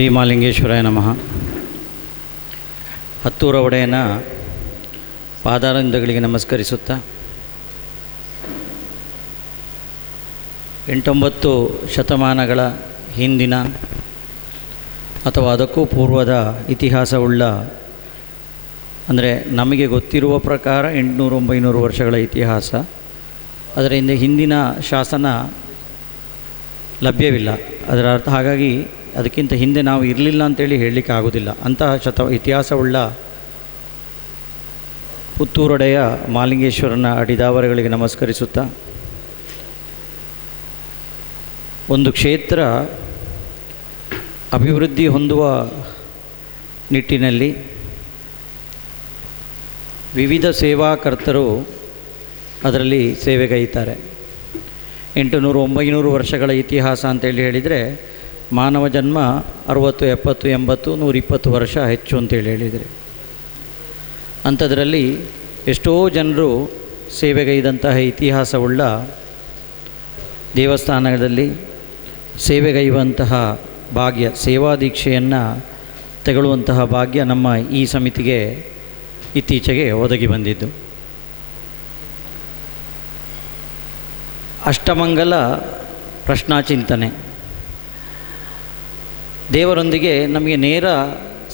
ಶ್ರೀಮಾಲಿಂಗೇಶ್ವರಾಯ ನಮಃ. ಹತ್ತೂರ ಒಡೆಯನ ಪಾದಾರವಿಂದಗಳಿಗೆ ನಮಸ್ಕರಿಸುತ್ತಾ 8-9 ಶತಮಾನಗಳ ಹಿಂದಿನ ಅಥವಾ ಅದಕ್ಕೂ ಪೂರ್ವದ ಇತಿಹಾಸವುಳ್ಳ, ಅಂದರೆ ನಮಗೆ ಗೊತ್ತಿರುವ ಪ್ರಕಾರ 800-900 ವರ್ಷಗಳ ಇತಿಹಾಸ. ಅದರ ಹಿಂದಿನ ಶಾಸನ ಲಭ್ಯವಿಲ್ಲ. ಅದರ ಅರ್ಥ ಹಾಗಾಗಿ ಅದಕ್ಕಿಂತ ಹಿಂದೆ ನಾವು ಇರಲಿಲ್ಲ ಅಂತೇಳಿ ಹೇಳಲಿಕ್ಕೆ ಆಗೋದಿಲ್ಲ. ಅಂತಹ ಇತಿಹಾಸವುಳ್ಳ ಪುತ್ತೂರೊಡೆಯ ಮಾಲಿಂಗೇಶ್ವರನ ಅಡಿದಾವರಗಳಿಗೆ ನಮಸ್ಕರಿಸುತ್ತಾ, ಒಂದು ಕ್ಷೇತ್ರ ಅಭಿವೃದ್ಧಿ ಹೊಂದುವ ನಿಟ್ಟಿನಲ್ಲಿ ವಿವಿಧ ಸೇವಾಕರ್ತರು ಅದರಲ್ಲಿ ಸೇವೆಗೈತಾರೆ. 800-900 ವರ್ಷಗಳ ಇತಿಹಾಸ ಅಂತೇಳಿ ಹೇಳಿದರೆ ಮಾನವ ಜನ್ಮ 60, 70, 80, 120 ವರ್ಷ ಹೆಚ್ಚು ಅಂತೇಳಿ ಹೇಳಿದರೆ, ಅಂಥದ್ರಲ್ಲಿ ಎಷ್ಟೋ ಜನರು ಸೇವೆಗೈದಂತಹ ಇತಿಹಾಸವುಳ್ಳ ದೇವಸ್ಥಾನದಲ್ಲಿ ಸೇವೆಗೈಯುವಂತಹ ಭಾಗ್ಯ, ಸೇವಾ ದೀಕ್ಷೆಯನ್ನು ತೆಗೊಳ್ಳುವಂತಹ ಭಾಗ್ಯ ನಮ್ಮ ಈ ಸಮಿತಿಗೆ ಇತ್ತೀಚೆಗೆ ಒದಗಿ ಬಂದಿದ್ದು. ಅಷ್ಟಮಂಗಲ ಪ್ರಶ್ನಾಚಿಂತನೆ, ದೇವರೊಂದಿಗೆ ನಮಗೆ ನೇರ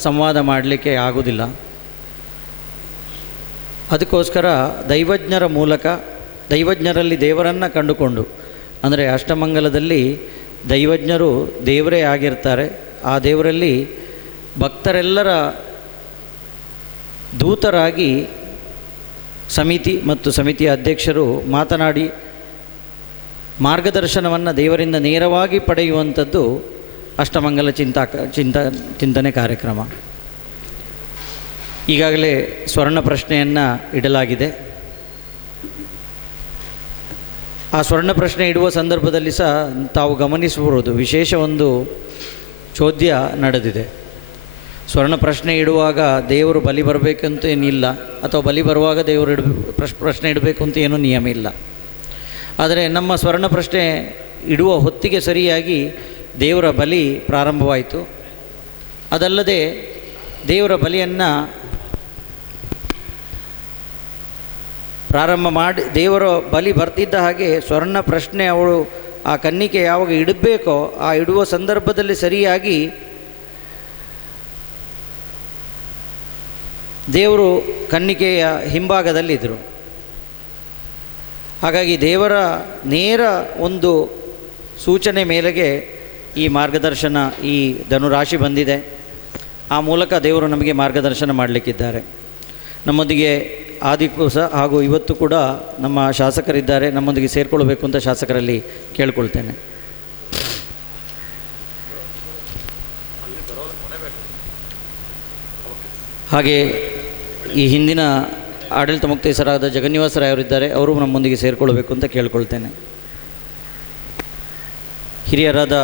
ಸಂವಾದ ಮಾಡಲಿಕ್ಕೆ ಆಗೋದಿಲ್ಲ. ಅದಕ್ಕೋಸ್ಕರ ದೈವಜ್ಞರ ಮೂಲಕ, ದೈವಜ್ಞರಲ್ಲಿ ದೇವರನ್ನು ಕಂಡುಕೊಂಡು, ಅಂದರೆ ಅಷ್ಟಮಂಗಲದಲ್ಲಿ ದೈವಜ್ಞರು ದೇವರೇ ಆಗಿರ್ತಾರೆ. ಆ ದೇವರಲ್ಲಿ ಭಕ್ತರೆಲ್ಲರ ದೂತರಾಗಿ ಸಮಿತಿ ಮತ್ತು ಸಮಿತಿಯ ಅಧ್ಯಕ್ಷರು ಮಾತನಾಡಿ ಮಾರ್ಗದರ್ಶನವನ್ನು ದೇವರಿಂದ ನೇರವಾಗಿ ಪಡೆಯುವಂಥದ್ದು ಅಷ್ಟಮಂಗಲ ಚಿಂತನೆ ಕಾರ್ಯಕ್ರಮ. ಈಗಾಗಲೇ ಸ್ವರ್ಣ ಪ್ರಶ್ನೆಯನ್ನು ಇಡಲಾಗಿದೆ. ಆ ಸ್ವರ್ಣ ಪ್ರಶ್ನೆ ಇಡುವ ಸಂದರ್ಭದಲ್ಲಿ ಸಹ ತಾವು ಗಮನಿಸಬಹುದು, ವಿಶೇಷ ಒಂದು ಚೋದ್ಯ ನಡೆದಿದೆ. ಸ್ವರ್ಣ ಪ್ರಶ್ನೆ ಇಡುವಾಗ ದೇವರು ಬಲಿ ಬರಬೇಕಂತ ಏನಿಲ್ಲ, ಅಥವಾ ಬಲಿ ಬರುವಾಗ ದೇವರು ಪ್ರಶ್ನೆ ಇಡಬೇಕು ಅಂತ ಏನೂ ನಿಯಮ ಇಲ್ಲ. ಆದರೆ ನಮ್ಮ ಸ್ವರ್ಣ ಪ್ರಶ್ನೆ ಇಡುವ ಹೊತ್ತಿಗೆ ಸರಿಯಾಗಿ ದೇವರ ಬಲಿ ಪ್ರಾರಂಭವಾಯಿತು. ಅದಲ್ಲದೆ ದೇವರ ಬಲಿಯನ್ನು ಪ್ರಾರಂಭ ಮಾಡಿ ದೇವರ ಬಲಿ ಬರ್ತಿದ್ದ ಹಾಗೆ ಸ್ವರ್ಣ ಪ್ರಶ್ನೆ ಅವಳು ಆ ಕನ್ನಿಕೆ ಯಾವಾಗ ಇಡಬೇಕೋ ಆ ಇಡುವ ಸಂದರ್ಭದಲ್ಲಿ ಸರಿಯಾಗಿ ದೇವರು ಕನ್ನಿಕೆಯ ಹಿಂಭಾಗದಲ್ಲಿದ್ದರು. ಹಾಗಾಗಿ ದೇವರ ನೇರ ಒಂದು ಸೂಚನೆ ಮೇಲೆಗೆ ಈ ಮಾರ್ಗದರ್ಶನ, ಈ ಧನುರಾಶಿ ಬಂದಿದೆ. ಆ ಮೂಲಕ ದೇವರು ನಮಗೆ ಮಾರ್ಗದರ್ಶನ ಮಾಡಲಿಕ್ಕಿದ್ದಾರೆ. ನಮ್ಮೊಂದಿಗೆ ಆದಿಕೂಸ ಹಾಗೂ ಇವತ್ತು ಕೂಡ ನಮ್ಮ ಶಾಸಕರಿದ್ದಾರೆ. ನಮ್ಮೊಂದಿಗೆ ಸೇರಿಕೊಳ್ಬೇಕು ಅಂತ ಶಾಸಕರಲ್ಲಿ ಕೇಳ್ಕೊಳ್ತೇನೆ. ಹಾಗೆ ಈ ಹಿಂದಿನ ಆಡಳಿತ ಮುಕ್ತೇಸರಾದ ಜಗನ್ನಿವಾಸರಾಯವರಿದ್ದಾರೆ, ಅವರು ನಮ್ಮೊಂದಿಗೆ ಸೇರಿಕೊಳ್ಬೇಕು ಅಂತ ಕೇಳ್ಕೊಳ್ತೇನೆ. ಹಿರಿಯರಾದ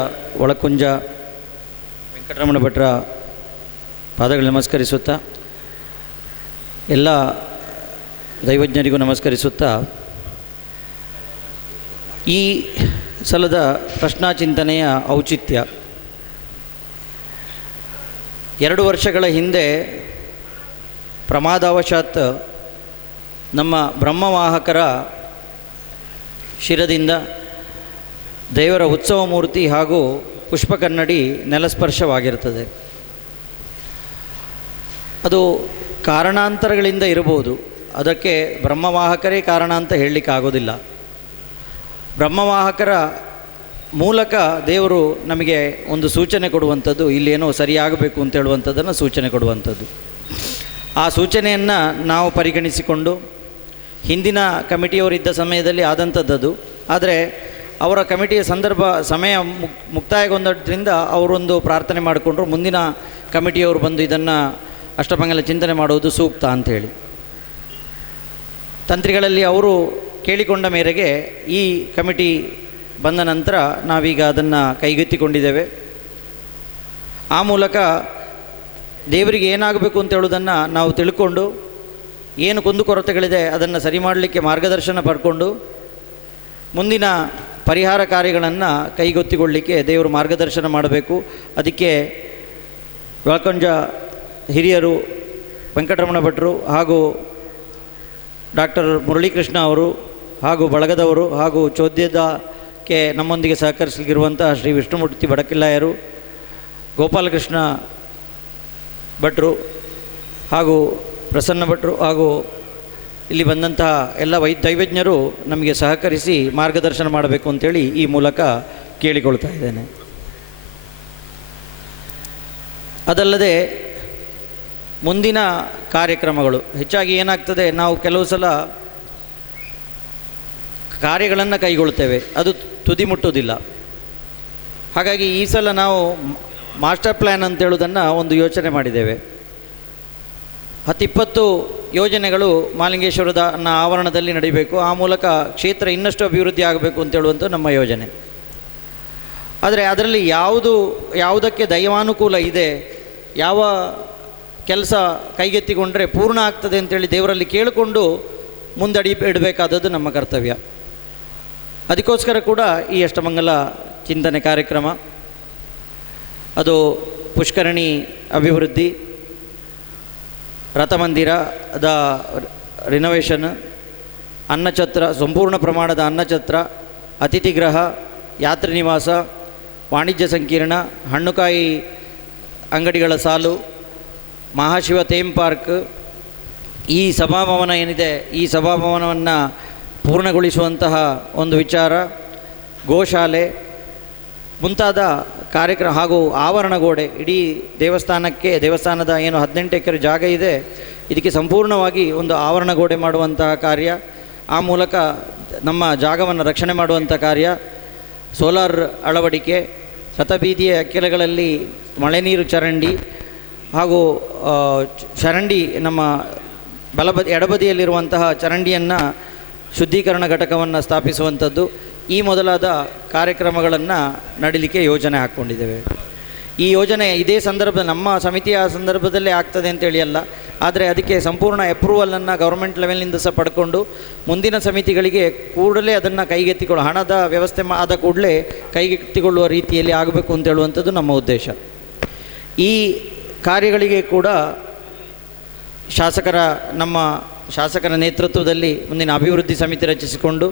ಒಳಕುಂಜ ವೆಂಕಟರಮಣ ಭಟ್ರ ಪಾದಗಳು ನಮಸ್ಕರಿಸುತ್ತಾ, ಎಲ್ಲ ದೈವಜ್ಞರಿಗೂ ನಮಸ್ಕರಿಸುತ್ತಾ, ಈ ಸಲದ ಪ್ರಶ್ನಾಚಿಂತನೆಯ ಔಚಿತ್ಯ, 2 ವರ್ಷಗಳ ಹಿಂದೆ ಪ್ರಮಾದವಶಾತ್ ನಮ್ಮ ಬ್ರಹ್ಮವಾಹಕರ ಶಿರದಿಂದ ದೇವರ ಉತ್ಸವ ಮೂರ್ತಿ ಹಾಗೂ ಪುಷ್ಪಕನ್ನಡಿ ನೆಲಸ್ಪರ್ಶವಾಗಿರ್ತದೆ. ಅದು ಕಾರಣಾಂತರಗಳಿಂದ ಇರಬಹುದು. ಅದಕ್ಕೆ ಬ್ರಹ್ಮವಾಹಕರೇ ಕಾರಣ ಅಂತ ಹೇಳಲಿಕ್ಕೆ ಆಗೋದಿಲ್ಲ. ಬ್ರಹ್ಮವಾಹಕರ ಮೂಲಕ ದೇವರು ನಮಗೆ ಒಂದು ಸೂಚನೆ ಕೊಡುವಂಥದ್ದು, ಇಲ್ಲೇನೋ ಸರಿಯಾಗಬೇಕು ಅಂತ ಹೇಳುವಂಥದ್ದನ್ನು ಸೂಚನೆ ಕೊಡುವಂಥದ್ದು. ಆ ಸೂಚನೆಯನ್ನು ನಾವು ಪರಿಗಣಿಸಿಕೊಂಡು, ಹಿಂದಿನ ಕಮಿಟಿಯವರಿದ್ದ ಸಮಯದಲ್ಲಿ ಆದಂಥದ್ದು, ಆದರೆ ಅವರ ಕಮಿಟಿಯ ಸಮಯ ಮುಕ್ತಾಯಗೊಂಡದ್ರಿಂದ ಅವರೊಂದು ಪ್ರಾರ್ಥನೆ ಮಾಡಿಕೊಂಡ್ರು, ಮುಂದಿನ ಕಮಿಟಿಯವರು ಬಂದು ಇದನ್ನು ಅಷ್ಟಮಂಗಲ ಚಿಂತನೆ ಮಾಡುವುದು ಸೂಕ್ತ ಅಂಥೇಳಿ. ತಂತ್ರಿಗಳಲ್ಲಿ ಅವರು ಕೇಳಿಕೊಂಡ ಮೇರೆಗೆ ಈ ಕಮಿಟಿ ಬಂದ ನಂತರ ನಾವೀಗ ಅದನ್ನು ಕೈಗೆತ್ತಿಕೊಂಡಿದ್ದೇವೆ. ಆ ಮೂಲಕ ದೇವರಿಗೆ ಏನಾಗಬೇಕು ಅಂತ ಹೇಳೋದನ್ನು ನಾವು ತಿಳ್ಕೊಂಡು, ಏನು ಕುಂದುಕೊರತೆಗಳಿದೆ ಅದನ್ನು ಸರಿ ಮಾಡಲಿಕ್ಕೆ ಮಾರ್ಗದರ್ಶನ ಪಡ್ಕೊಂಡು ಮುಂದಿನ ಪರಿಹಾರ ಕಾರ್ಯಗಳನ್ನು ಕೈಗೊತ್ತಿಕೊಳ್ಳಲಿಕ್ಕೆ ದೇವರು ಮಾರ್ಗದರ್ಶನ ಮಾಡಬೇಕು. ಅದಕ್ಕೆ ವ್ಯಾಳ್ಕೊಂಜ ಹಿರಿಯರು ವೆಂಕಟರಮಣ ಭಟ್ರು ಹಾಗೂ ಡಾಕ್ಟರ್ ಮುರಳೀಕೃಷ್ಣ ಅವರು ಹಾಗೂ ಬಳಗದವರು ಹಾಗೂ ಚೋದ್ಯದಕ್ಕೆ ನಮ್ಮೊಂದಿಗೆ ಸಹಕರಿಸಲಿರುವಂತಹ ಶ್ರೀ ವಿಷ್ಣುಮೂರ್ತಿ ಬಡಕಿಲ್ಲಾಯರು, ಗೋಪಾಲಕೃಷ್ಣ ಭಟ್ರು ಹಾಗೂ ಪ್ರಸನ್ನ ಭಟ್ರು ಹಾಗೂ ಇಲ್ಲಿ ಬಂದಂತಹ ಎಲ್ಲ ದೈವಜ್ಞರು ನಮಗೆ ಸಹಕರಿಸಿ ಮಾರ್ಗದರ್ಶನ ಮಾಡಬೇಕು ಅಂತೇಳಿ ಈ ಮೂಲಕ ಕೇಳಿಕೊಳ್ತಾ ಇದ್ದೇನೆ. ಅದಲ್ಲದೆ ಮುಂದಿನ ಕಾರ್ಯಕ್ರಮಗಳು ಹೆಚ್ಚಾಗಿ ಏನಾಗ್ತದೆ, ನಾವು ಕೆಲವು ಸಲ ಕಾರ್ಯಗಳನ್ನು ಕೈಗೊಳ್ತೇವೆ, ಅದು ತುದಿ ಮುಟ್ಟುವುದಿಲ್ಲ. ಹಾಗಾಗಿ ಈ ಸಲ ನಾವು ಮಾಸ್ಟರ್ ಪ್ಲ್ಯಾನ್ ಅಂತ ಹೇಳೋದನ್ನು ಒಂದು ಯೋಚನೆ ಮಾಡಿದ್ದೇವೆ. 10-20 ಯೋಜನೆಗಳು ಮಹಾಲಿಂಗೇಶ್ವರದ ಆವರಣದಲ್ಲಿ ನಡೀಬೇಕು. ಆ ಮೂಲಕ ಕ್ಷೇತ್ರ ಇನ್ನಷ್ಟು ಅಭಿವೃದ್ಧಿ ಆಗಬೇಕು ಅಂತ ಹೇಳುವಂಥ ನಮ್ಮ ಯೋಜನೆ. ಆದರೆ ಅದರಲ್ಲಿ ಯಾವುದಕ್ಕೆ ದೈವಾನುಕೂಲ ಇದೆ, ಯಾವ ಕೆಲಸ ಕೈಗೆತ್ತಿಕೊಂಡ್ರೆ ಪೂರ್ಣ ಆಗ್ತದೆ ಅಂತೇಳಿ ದೇವರಲ್ಲಿ ಕೇಳಿಕೊಂಡು ಇಡಬೇಕಾದದ್ದು ನಮ್ಮ ಕರ್ತವ್ಯ. ಅದಕ್ಕೋಸ್ಕರ ಕೂಡ ಈ ಅಷ್ಟಮಂಗಲ ಚಿಂತನೆ ಕಾರ್ಯಕ್ರಮ, ಅದು ಪುಷ್ಕರಣಿ ಅಭಿವೃದ್ಧಿ, ರಥಮಂದಿರದ ರಿನೋವೇಷನ್, ಅನ್ನಛತ್ರ, ಸಂಪೂರ್ಣ ಪ್ರಮಾಣದ ಅನ್ನಛತ್ರ, ಅತಿಥಿಗೃಹ, ಯಾತ್ರಿ ನಿವಾಸ, ವಾಣಿಜ್ಯ ಸಂಕೀರ್ಣ, ಹಣ್ಣುಕಾಯಿ ಅಂಗಡಿಗಳ ಸಾಲು, ಮಹಾಶಿವ ಥೀಮ್ ಪಾರ್ಕ್, ಈ ಸಭಾಭವನ ಏನಿದೆ ಈ ಸಭಾಭವನವನ್ನು ಪೂರ್ಣಗೊಳಿಸುವಂತಹ ಒಂದು ವಿಚಾರ, ಗೋಶಾಲೆ ಮುಂತಾದ ಕಾರ್ಯಕ್ರಮ ಹಾಗೂ ಆವರಣ ಗೋಡೆ, ಇಡೀ ದೇವಸ್ಥಾನದ ಏನು 18 ಎಕರೆ ಜಾಗ ಇದೆ ಇದಕ್ಕೆ ಸಂಪೂರ್ಣವಾಗಿ ಒಂದು ಆವರಣ ಗೋಡೆ ಮಾಡುವಂತಹ ಕಾರ್ಯ, ಆ ಮೂಲಕ ನಮ್ಮ ಜಾಗವನ್ನು ರಕ್ಷಣೆ ಮಾಡುವಂಥ ಕಾರ್ಯ, ಸೋಲಾರ್ ಅಳವಡಿಕೆ, ರಥಬೀದಿಯ ಕೆಳಗಳಲ್ಲಿ ಮಳೆ ನೀರು ಚರಂಡಿ ಹಾಗೂ ಚರಂಡಿ ನಮ್ಮ ಎಡಬದಿಯಲ್ಲಿರುವಂತಹ ಚರಂಡಿಯನ್ನು ಶುದ್ಧೀಕರಣ ಘಟಕವನ್ನು ಸ್ಥಾಪಿಸುವಂಥದ್ದು, ಈ ಮೊದಲಾದ ಕಾರ್ಯಕ್ರಮಗಳನ್ನು ನಡೀಲಿಕ್ಕೆ ಯೋಜನೆ ಹಾಕ್ಕೊಂಡಿದ್ದೇವೆ. ಈ ಯೋಜನೆ ಇದೇ ನಮ್ಮ ಸಮಿತಿಯ ಸಂದರ್ಭದಲ್ಲೇ ಆಗ್ತದೆ ಅಂತೇಳಿ ಅಲ್ಲ, ಆದರೆ ಅದಕ್ಕೆ ಸಂಪೂರ್ಣ ಅಪ್ರೂವಲನ್ನು ಗೌರ್ಮೆಂಟ್ ಲೆವೆಲ್ನಿಂದ ಸಹ ಪಡ್ಕೊಂಡು ಮುಂದಿನ ಸಮಿತಿಗಳಿಗೆ ಕೂಡಲೇ ಅದನ್ನು ಕೈಗೆತ್ತಿಕೊಳ್ಳೋ, ಹಣದ ವ್ಯವಸ್ಥೆ ಆದ ಕೂಡಲೇ ಕೈಗೆತ್ತಿಕೊಳ್ಳುವ ರೀತಿಯಲ್ಲಿ ಆಗಬೇಕು ಅಂತ ಹೇಳುವಂಥದ್ದು ನಮ್ಮ ಉದ್ದೇಶ. ಈ ಕಾರ್ಯಗಳಿಗೆ ಕೂಡ ನಮ್ಮ ಶಾಸಕರ ನೇತೃತ್ವದಲ್ಲಿ ಮುಂದಿನ ಅಭಿವೃದ್ಧಿ ಸಮಿತಿ ರಚಿಸಿಕೊಂಡು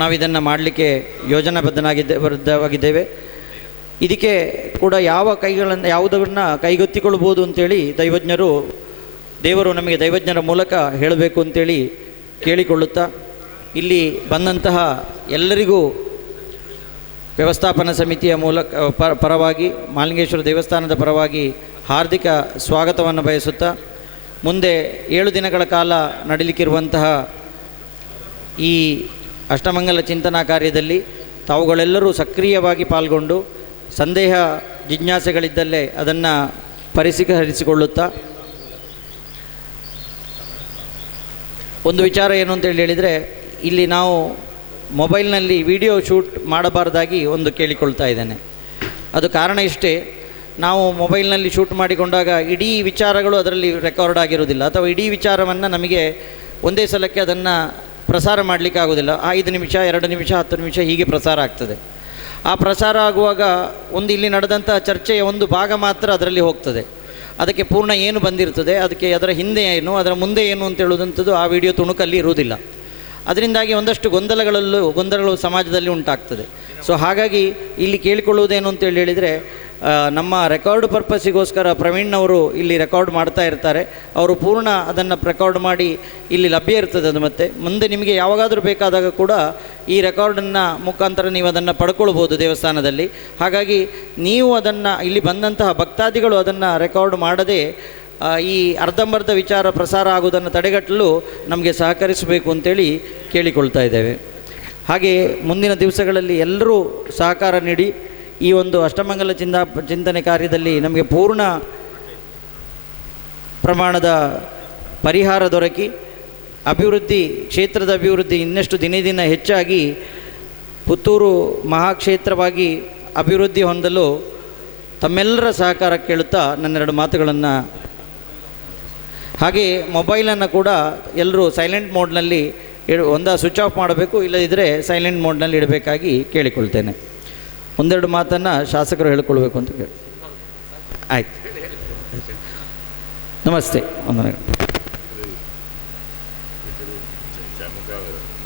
ನಾವು ಇದನ್ನು ಮಾಡಲಿಕ್ಕೆ ಬದ್ಧವಾಗಿದ್ದೇವೆ. ಇದಕ್ಕೆ ಕೂಡ ಯಾವುದನ್ನು ಕೈಗೆತ್ತಿಕೊಳ್ಬೋದು ಅಂತೇಳಿ ದೇವರು ನಮಗೆ ದೈವಜ್ಞರ ಮೂಲಕ ಹೇಳಬೇಕು ಅಂತೇಳಿ ಕೇಳಿಕೊಳ್ಳುತ್ತಾ, ಇಲ್ಲಿ ಬಂದಂತಹ ಎಲ್ಲರಿಗೂ ವ್ಯವಸ್ಥಾಪನಾ ಸಮಿತಿಯ ಪರವಾಗಿ ಮಹಾಲಿಂಗೇಶ್ವರ ದೇವಸ್ಥಾನದ ಪರವಾಗಿ ಹಾರ್ದಿಕ ಸ್ವಾಗತವನ್ನು ಬಯಸುತ್ತಾ, ಮುಂದೆ 7 ದಿನಗಳ ಕಾಲ ನಡೀಲಿಕ್ಕಿರುವಂತಹ ಈ ಅಷ್ಟಮಂಗಲ ಚಿಂತನಾ ಕಾರ್ಯದಲ್ಲಿ ತಾವುಗಳೆಲ್ಲರೂ ಸಕ್ರಿಯವಾಗಿ ಪಾಲ್ಗೊಂಡು ಸಂದೇಹ ಜಿಜ್ಞಾಸೆಗಳಿದ್ದಲ್ಲೇ ಅದನ್ನು ಪರಿಹರಿಸಿಕೊಳ್ಳುತ್ತಾ, ಒಂದು ವಿಚಾರ ಏನು ಅಂತೇಳಿ ಹೇಳಿದರೆ, ಇಲ್ಲಿ ನಾವು ಮೊಬೈಲ್ನಲ್ಲಿ ವಿಡಿಯೋ ಶೂಟ್ ಮಾಡಬಾರ್ದಾಗಿ ಒಂದು ಕೇಳಿಕೊಳ್ತಾ ಇದ್ದೇನೆ. ಅದು ಕಾರಣ ಇಷ್ಟೇ, ನಾವು ಮೊಬೈಲ್ನಲ್ಲಿ ಶೂಟ್ ಮಾಡಿಕೊಂಡಾಗ ಇಡೀ ವಿಚಾರಗಳು ಅದರಲ್ಲಿ ರೆಕಾರ್ಡ್ ಆಗಿರೋದಿಲ್ಲ, ಅಥವಾ ಇಡೀ ವಿಚಾರವನ್ನು ನಮಗೆ ಒಂದೇ ಸಲಕ್ಕೆ ಅದನ್ನು ಪ್ರಸಾರ ಮಾಡಲಿಕ್ಕೆ ಆಗೋದಿಲ್ಲ. 5 ನಿಮಿಷ 2 ನಿಮಿಷ 10 ನಿಮಿಷ ಹೀಗೆ ಪ್ರಸಾರ ಆಗ್ತದೆ. ಆ ಪ್ರಸಾರ ಆಗುವಾಗ ಇಲ್ಲಿ ನಡೆದಂಥ ಚರ್ಚೆಯ ಒಂದು ಭಾಗ ಮಾತ್ರ ಅದರಲ್ಲಿ ಹೋಗ್ತದೆ. ಅದಕ್ಕೆ ಪೂರ್ಣ ಏನು ಬಂದಿರ್ತದೆ, ಅದಕ್ಕೆ ಅದರ ಹಿಂದೆ ಏನು ಅದರ ಮುಂದೆ ಏನು ಅಂತ ಹೇಳುವಂಥದ್ದು ಆ ವಿಡಿಯೋ ತುಣುಕಲ್ಲಿ ಇರುವುದಿಲ್ಲ. ಅದರಿಂದಾಗಿ ಒಂದಷ್ಟು ಗೊಂದಲಗಳು ಸಮಾಜದಲ್ಲಿ ಉಂಟಾಗ್ತದೆ. ಸೊ ಹಾಗಾಗಿ ಇಲ್ಲಿ ಕೇಳಿಕೊಳ್ಳುವುದೇನು ಅಂತೇಳಿ ಹೇಳಿದರೆ, ನಮ್ಮ ರೆಕಾರ್ಡ್ ಪರ್ಪಸ್ಸಿಗೋಸ್ಕರ ಪ್ರವೀಣ್ನವರು ಇಲ್ಲಿ ರೆಕಾರ್ಡ್ ಮಾಡ್ತಾ ಇರ್ತಾರೆ. ಅವರು ಪೂರ್ಣ ಅದನ್ನು ರೆಕಾರ್ಡ್ ಮಾಡಿ ಇಲ್ಲಿ ಲಭ್ಯ ಇರ್ತದೆ. ಅದು ಮತ್ತು ಮುಂದೆ ನಿಮಗೆ ಯಾವಾಗಾದರೂ ಬೇಕಾದಾಗ ಕೂಡ ಈ ರೆಕಾರ್ಡನ್ನು ಮುಖಾಂತರ ನೀವು ಅದನ್ನು ಪಡ್ಕೊಳ್ಬೋದು ದೇವಸ್ಥಾನದಲ್ಲಿ. ಹಾಗಾಗಿ ನೀವು ಅದನ್ನು ಇಲ್ಲಿ ಬಂದಂತಹ ಭಕ್ತಾದಿಗಳು ಅದನ್ನು ರೆಕಾರ್ಡ್ ಮಾಡದೆ ಈ ಅರ್ಧಂಬರ್ಧ ವಿಚಾರ ಪ್ರಸಾರ ಆಗುವುದನ್ನು ತಡೆಗಟ್ಟಲು ನಮಗೆ ಸಹಕರಿಸಬೇಕು ಅಂತೇಳಿ ಕೇಳಿಕೊಳ್ತಾ ಇದ್ದೇವೆ. ಹಾಗೆಯೇ ಮುಂದಿನ ದಿವಸಗಳಲ್ಲಿ ಎಲ್ಲರೂ ಸಹಕಾರ ನೀಡಿ ಈ ಒಂದು ಅಷ್ಟಮಂಗಲ ಚಿಂತನೆ ಕಾರ್ಯದಲ್ಲಿ ನಮಗೆ ಪೂರ್ಣ ಪ್ರಮಾಣದ ಪರಿಹಾರ ದೊರಕಿ ಕ್ಷೇತ್ರದ ಅಭಿವೃದ್ಧಿ ಇನ್ನಷ್ಟು ದಿನೇ ದಿನ ಹೆಚ್ಚಾಗಿ ಪುತ್ತೂರು ಮಹಾಕ್ಷೇತ್ರವಾಗಿ ಅಭಿವೃದ್ಧಿ ಹೊಂದಲು ತಮ್ಮೆಲ್ಲರ ಸಹಕಾರ ಕೇಳುತ್ತಾ ನನ್ನೆರಡು ಮಾತುಗಳನ್ನು, ಹಾಗೆ ಮೊಬೈಲನ್ನು ಕೂಡ ಎಲ್ಲರೂ ಸೈಲೆಂಟ್ ಮೋಡ್ನಲ್ಲಿ ಸ್ವಿಚ್ ಆಫ್ ಮಾಡಬೇಕು, ಇಲ್ಲದಿದ್ದರೆ ಸೈಲೆಂಟ್ ಮೋಡ್ನಲ್ಲಿ ಇಡಬೇಕಾಗಿ ಕೇಳಿಕೊಳ್ತೇನೆ. ಒಂದೆರಡು ಮಾತನ್ನು ಶಾಸಕರು ಹೇಳಿಕೊಳ್ಬೇಕು ಅಂತ ಕೇಳಿ. ಆಯ್ತು, ನಮಸ್ತೆ ವಂದನೆಗಳು.